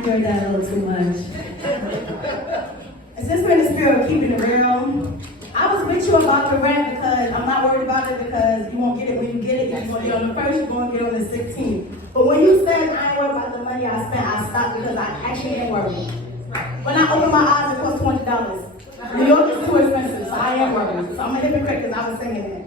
Enjoyed that a little too much. Since we're in the spirit of keeping it real, I was with you about the rent because I'm not worried about it because you won't get it when you get it. You're going to get it on the 1st, you're going to get it on the 16th. But when you said I ain't worried about the money I spent, I stopped because I actually ain't worried. When I opened my eyes, it cost $20. New York is too expensive, so I am worried. So I'm a hypocrite because I was singing it.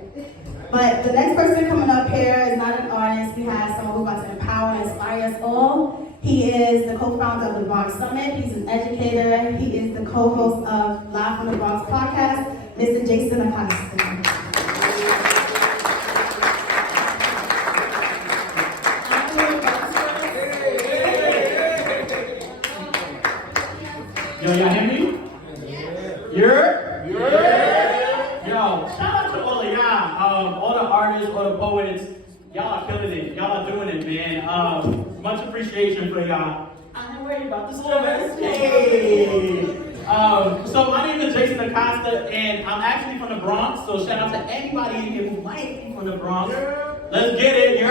But the next person coming up here is not an artist. We have someone who's about to empower and inspire us all. He is the co-founder of the Bronx Summit. He's an educator. He is the co-host of Live from the Bronx podcast, Mr. Jason Acosta. Yo, y'all hear me? Yeah. Yo, shout out to all of y'all, all the artists, all the poets. Y'all are killing it. Y'all are doing it, man. Much appreciation for y'all. I ain't worried about the service. Hey. So my name is Jason Acosta, and I'm actually from the Bronx. So shout out to anybody in here who might be from the Bronx. Let's get it,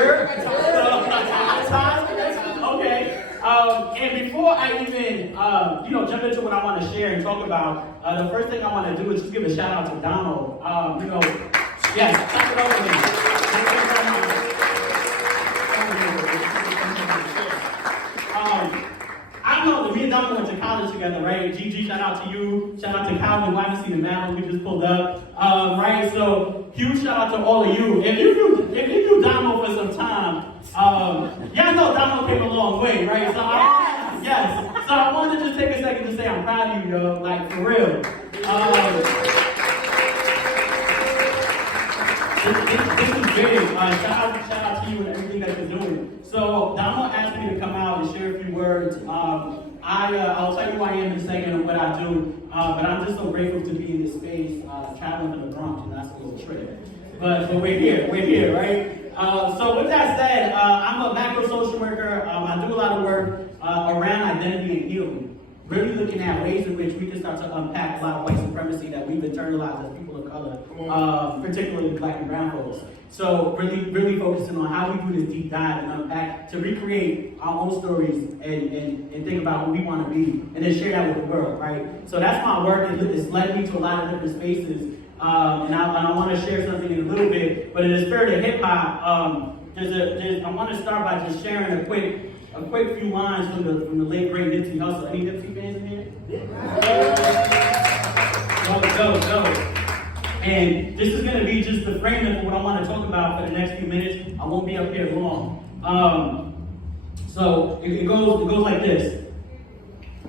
Okay. And before I even, jump into what I want to share and talk about, the first thing I want to do is just give a shout out to Donald. Yes, clap it over me. I know that me and Donald went to college together, right? Gigi, shout out to you. Shout out to Calvin, Wyman, the man we just pulled up. Right? So, huge shout out to all of you. If you knew Donald for some time, y'all know Donald came a long way, right? So, yes. So, I wanted to just take a second to say I'm proud of you, yo. Like, for real. This is big. Shout out to you and everything that you're doing. So Donald asked me to come out and share a few words. I'll tell you who I am in a second and what I do. But I'm just so grateful to be in this space, traveling to the Bronx, and that's a little trip. But we're here, right? So with that said, I'm a macro social worker. I do a lot of work around identity and healing. Really looking at ways in which we can start to unpack a lot of white supremacy that we've internalized as people of color, particularly Black and brown folks. So really focusing on how we do this deep dive and unpack to recreate our own stories and think about who we want to be and then share that with the world, right? So that's my work. It's led me to a lot of different spaces. And I want to share something in a little bit, but in the spirit of hip hop, I want to start by just sharing a quick few lines from the late great Nipsey Hussle. Any Nipsey fans in here? Go. And this is going to be just the framing for what I want to talk about for the next few minutes. I won't be up here long. So it goes like this.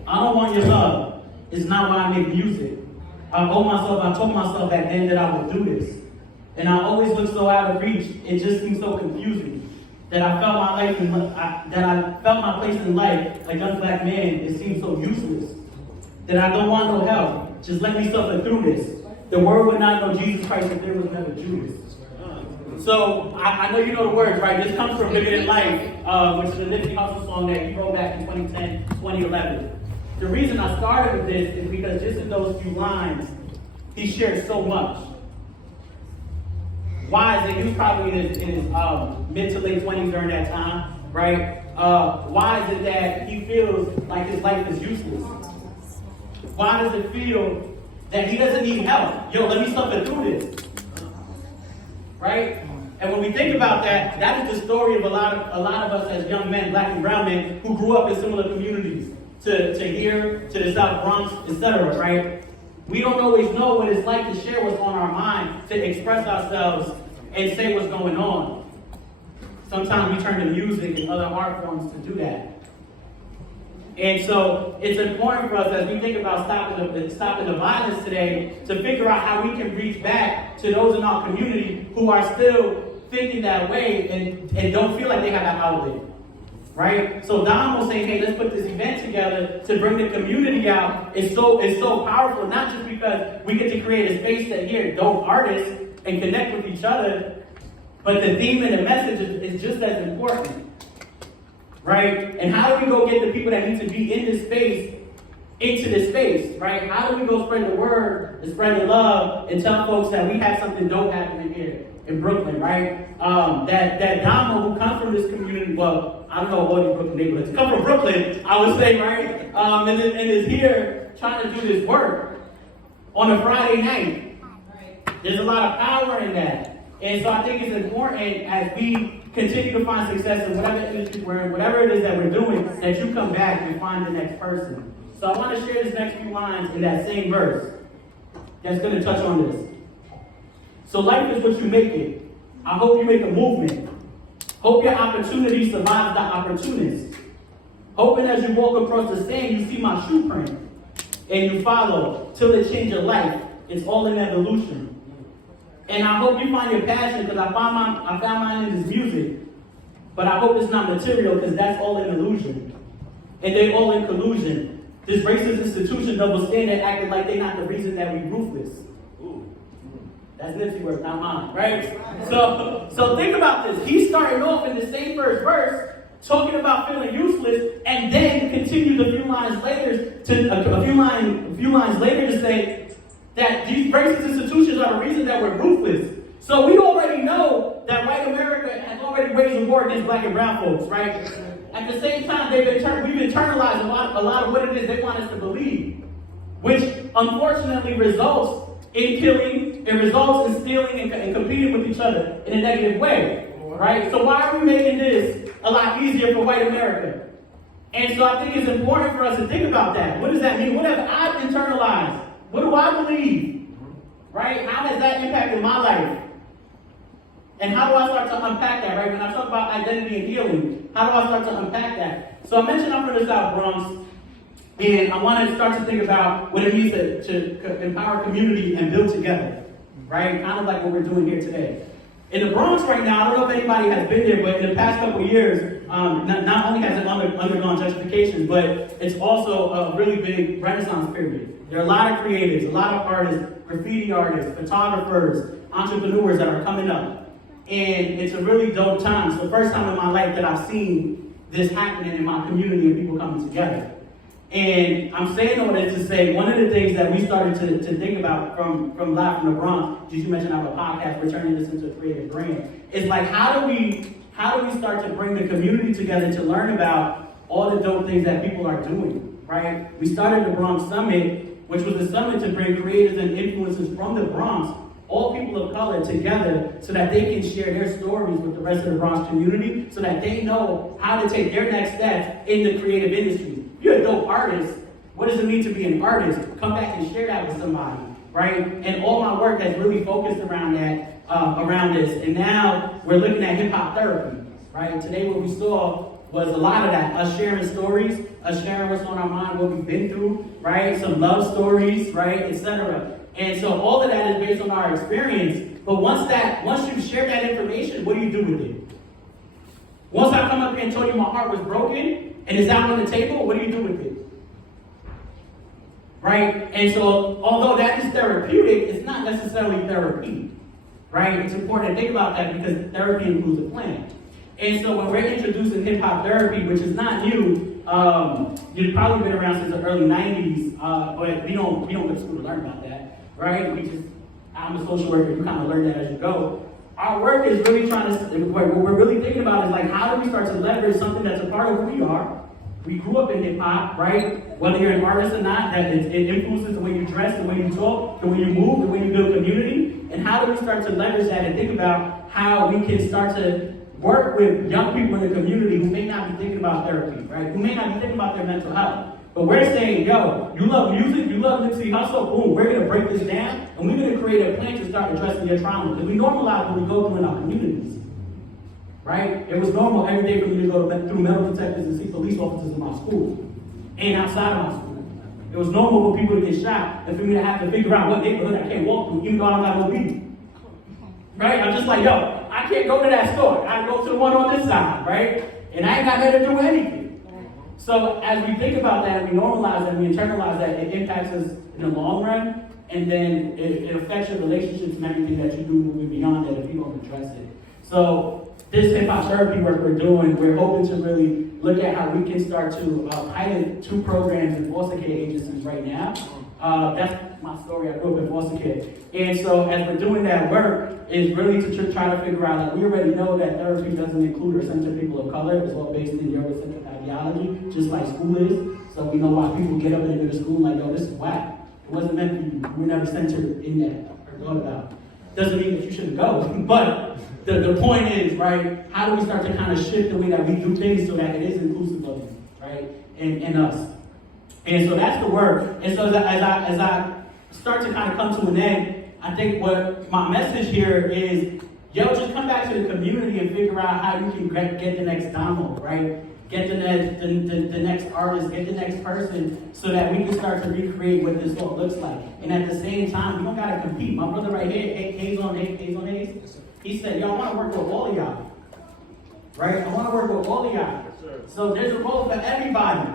I don't want your love. It's not why I make music. I told myself back then that I would do this. And I always look so out of reach. It just seems so confusing. That I felt my place in life, a young Black man, it seemed so useless. That I don't want no help. Just let me suffer through this. The world would not know Jesus Christ if there was never Judas. So I know you know the words, right? This comes from Bigger Than Life, which is a Nipsey Hussle song that he wrote back in 2010, 2011. The reason I started with this is because just in those few lines, he shared so much. Why is it? He was probably in his mid to late 20s during that time, right? Why is it that he feels like his life is useless? Why does it feel that he doesn't need help? Yo, let me suffer through this, right? And when we think about that, that is the story of a lot of us as young men, Black and brown men, who grew up in similar communities to here, to the South Bronx, etc., right? We don't always know what it's like to share what's on our mind, to express ourselves and say what's going on. Sometimes we turn to music and other art forms to do that. And so it's important for us as we think about stopping the violence today to figure out how we can reach back to those in our community who are still thinking that way and don't feel like they have that outlet. Right? So Don was saying, hey, let's put this event together to bring the community out. It's so powerful, not just because we get to create a space that hear dope artists and connect with each other, but the theme and the message is just as important. Right? And how do we go get the people that need to be in this space into this space, right? How do we go spread the word and spread the love and tell folks that we have something dope happening here? in Brooklyn, right? That Damo who comes from this community, well, I don't know all these Brooklyn neighborhoods, come from Brooklyn, I would say, right? And is here trying to do this work on a Friday night. There's a lot of power in that. And so I think it's important as we continue to find success in whatever industry we're in, whatever it is that we're doing, that you come back and find the next person. So I want to share this next few lines in that same verse that's going to touch on this. So life is what you make it. I hope you make a movement. Hope your opportunity survives the opportunist. Hoping as you walk across the sand, you see my shoe print. And you follow till it changes your life. It's all in evolution. And I hope you find your passion, because I found mine in this music. But I hope it's not material, because that's all an illusion. And they all in collusion. This racist institution double standard acting like they're not the reason that we ruthless. That's Nipsey work, not mine, right? So think about this. He's starting off in the same first verse, talking about feeling useless, and then continues a few lines later to say that these racist institutions are the reason that we're ruthless. So we already know that white America has already waged a war against black and brown folks, right? At the same time, we've internalized a lot of what it is they want us to believe, which unfortunately results in killing, it results in stealing and competing with each other in a negative way, right? So why are we making this a lot easier for white America? And so I think it's important for us to think about that. What does that mean? What have I internalized? What do I believe? Right? How has that impacted my life? And how do I start to unpack that, right? When I talk about identity and healing, how do I start to unpack that? So I mentioned I'm from the South Bronx, and I want to start to think about what it means to empower community and build together, right? Kind of like what we're doing here today. In the Bronx right now, I don't know if anybody has been there, but in the past couple of years, not only has it undergone gentrification, but it's also a really big renaissance period. There are a lot of creatives, a lot of artists, graffiti artists, photographers, entrepreneurs that are coming up. And it's a really dope time. It's the first time in my life that I've seen this happening in my community and people coming together. And I'm saying all this to say, one of the things that we started to think about from Live from the Bronx, you mentioned I have a podcast, we're turning this into a creative brand, is like how do we start to bring the community together to learn about all the dope things that people are doing, right? We started the Bronx Summit, which was a summit to bring creators and influencers from the Bronx, all people of color, together so that they can share their stories with the rest of the Bronx community so that they know how to take their next steps in the creative industry. If you're a dope artist, what does it mean to be an artist? Come back and share that with somebody, right? And all my work has really focused around that, around this. And now we're looking at hip-hop therapy, right? Today what we saw was a lot of that, us sharing stories, us sharing what's on our mind, what we've been through, right? Some love stories, right, etc. And so all of that is based on our experience. But once you share that information, what do you do with it? Once I come up here and told you my heart was broken and it's out on the table, what do you do with it? Right? And so although that is therapeutic, it's not necessarily therapy. Right? It's important to think about that because therapy includes a plan. And so when we're introducing hip-hop therapy, which is not new, you've probably been around since the early 90s, but we don't go to school to learn about that, right? I'm a social worker, you kind of learn that as you go. Our work is really what we're really thinking about is like, how do we start to leverage something that's a part of who we are? We grew up in hip-hop, right? Whether you're an artist or not, that it influences the way you dress, the way you talk, the way you move, the way you build community. And how do we start to leverage that and think about how we can start to work with young people in the community who may not be thinking about therapy, right? Who may not be thinking about their mental health. But we're saying, yo, you love music, you love Nipsey Hussle, boom, we're gonna break this down, and we're gonna create a plan to start addressing your trauma. Because we normalize what we go through in our communities, right? It was normal every day for me to go through metal detectors and see police officers in my school, and outside of my school. It was normal for people to get shot, and for me to have to figure out what neighborhood I can't walk through, even though I'm not gonna be. Right? I'm just like, yo, I can't go to that store. I go to the one on this side, right? And I ain't got nothing to do with anything. So as we think about that, we normalize that, we internalize that, it impacts us in the long run, and then it affects your relationships and everything that you do moving beyond that if you don't address it. So this hip hop therapy work we're doing, we're hoping to really look at how we can start to pilot 2 programs in foster care agencies right now. That's my story. I grew up in foster care. And so as we're doing that work, is really to try to figure out, like, we already know that therapy doesn't include or center people of color. It's all based in Eurocentric ideology, just like school is. So we know why people get up and they go to school like, yo, this is whack. It wasn't meant for you. You were never centered in that or thought about. Doesn't mean that you shouldn't go, but the point is, right, how do we start to kind of shift the way that we do things so that it is inclusive of you, right, in us. And so that's the work. And so as I start to kind of come to an end, I think what my message here is, yo, just come back to the community and figure out how you can get the next Damo, right? Get the next artist, get the next person, so that we can start to recreate what this all looks like. And at the same time, we don't gotta compete. My brother right here, Hayes on Hayes, he said, yo, I wanna work with all of y'all. Right? I wanna work with all of y'all. So there's a role for everybody.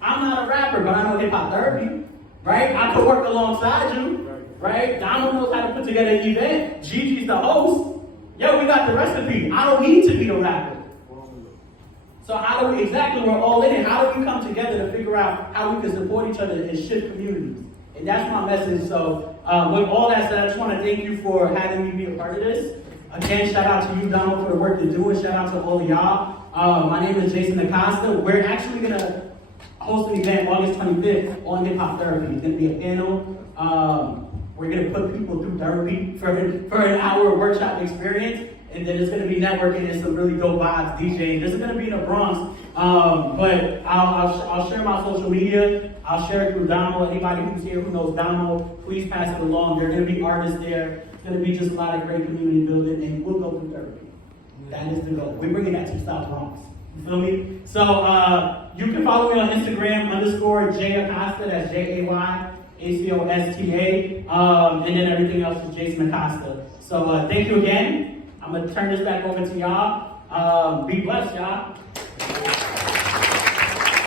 I'm not a rapper, but I know hip hop therapy. Right? I could work alongside you. Right? Donald knows how to put together an event. Gigi's the host. Yo, we got the recipe. I don't need to be the rapper. So how do we, exactly, we're all in it. How do we come together to figure out how we can support each other and shift communities? And that's my message. So with all that said, I just want to thank you for having me be a part of this. Again, shout out to you, Donald, for the work you're doing. Shout out to all of y'all. My name is Jason Acosta. We're actually going to host an event August 25th on hip hop therapy. It's going to be a panel. We're going to put people through therapy for an hour workshop experience. And then it's going to be networking and some really dope vibes, DJing. This is going to be in the Bronx, but I'll share my social media. I'll share it through Damo. Anybody who's here who knows Damo, please pass it along. There are going to be artists there. It's going to be just a lot of great community building, and we'll go through therapy. That is the goal. We're bringing that to South Bronx. You feel me? So you can follow me on Instagram _Jay Acosta. That's JayAcosta. And then everything else is Jason Acosta. So thank you again. I'm going to turn this back over to y'all. Be blessed, y'all.